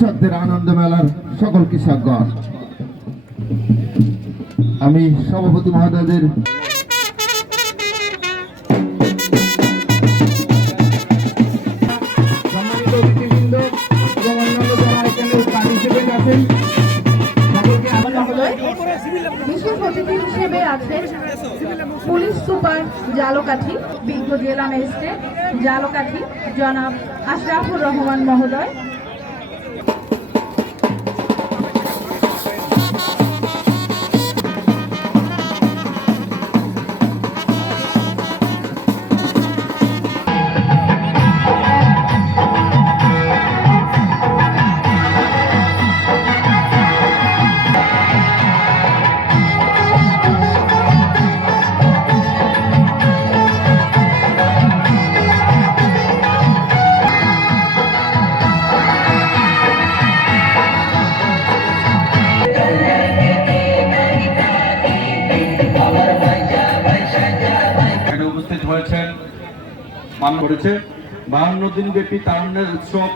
জাতের আনন্দ মেলার সকল কৃষকগণ আমি সভাপতি মহোদয়দের বিশেষ হিসেবে আছেন পুলিশ সুপার জালকাঠি, বিজ্ঞ জেলা ম্যাজিস্ট্রেট জালকাঠি জনাব আশরাফুর রহমান মহোদয় হয়েছেন মান করেছে। বাহান্ন দিন ব্যাপী তারুণ্যের উৎসব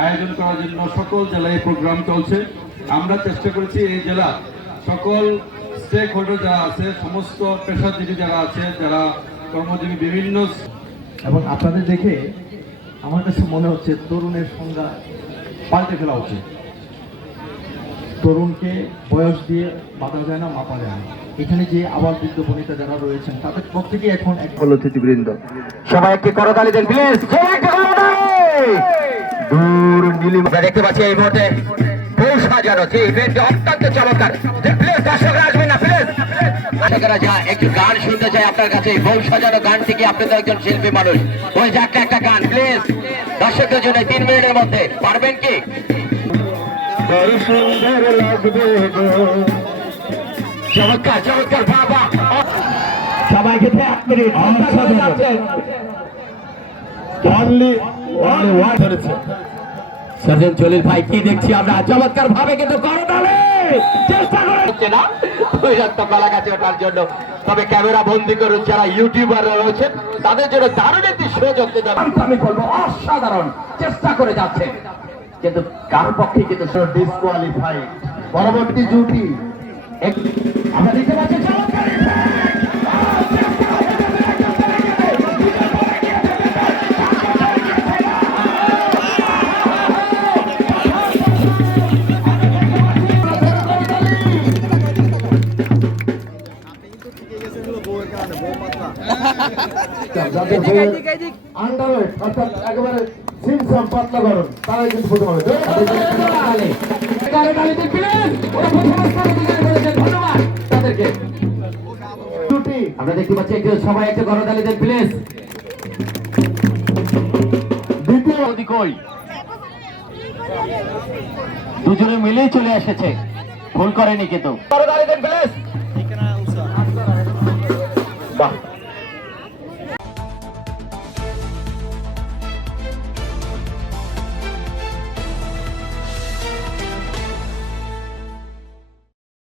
আয়োজন করার জন্য সকল জেলায় প্রোগ্রাম চলছে। আমরা চেষ্টা করেছি এই জেলা সকল স্টেক হোল্ডার যারা আছে, সমস্ত পেশাজীবী যারা আছে, যারা কর্মজীবী বিভিন্ন এবং আপনাদের দেখে আমার কাছে মনে হচ্ছে তরুণের সংজ্ঞা পাল্টে ফেলা উচিত। তরুণকে বয়স দিয়ে বাধা যায় না, মাপা যায় না। এখানে যে আবার বৃদ্ধ বনিতা যারা রয়েছেন তাদের প্রত্যেকেই এখন এক অতিথিবৃন্দ সবাই একটি করতালি দেন প্লিজ দূর নীলিম দেখতে পাচ্ছি এই মুহূর্তে ফুল সাজানো যে ইভেন্টটি অত্যন্ত চমৎকার। প্লিজ দর্শকরা আসবেন না প্লিজ দর্শকরা যা একটু গান শুনতে চাই আপনার কাছে এই বউ সাজানো গানটি কি আপনি তো একজন শিল্পী মানুষ? ওই যে একটা একটা গান প্লিজ দর্শকদের জন্য তিন মিনিটের মধ্যে পারবেন কি? সুন্দর লাগবে চমৎকার চমৎকার বাবা। সবাইকে এক মিনিট। ভাই কি দেখছি আমরা? চমৎকার ভাবে কিন্তু চেষ্টা করে হচ্ছে না? গেছে ওঠার জন্য। তবে ক্যামেরা বন্দি করুন যারা ইউটিউবাররা রয়েছেন তাদের জন্য দারুণ একটি সুযোগ আমি বলব অসাধারণ। চেষ্টা করে যাচ্ছে। কিন্তু কার পক্ষে কিন্তু পরবর্তী জুটি। আমরা দেখতে পাচ্ছি আন্ডারওয়েট কিন্তু প্রথম হবে ওরা প্রথম আমরা দেখতে পাচ্ছি একজন সবাই একটা করতালি দেন প্লিজ দুজনে মিলেই চলে এসেছে। ভুল করেনি কিন্তু।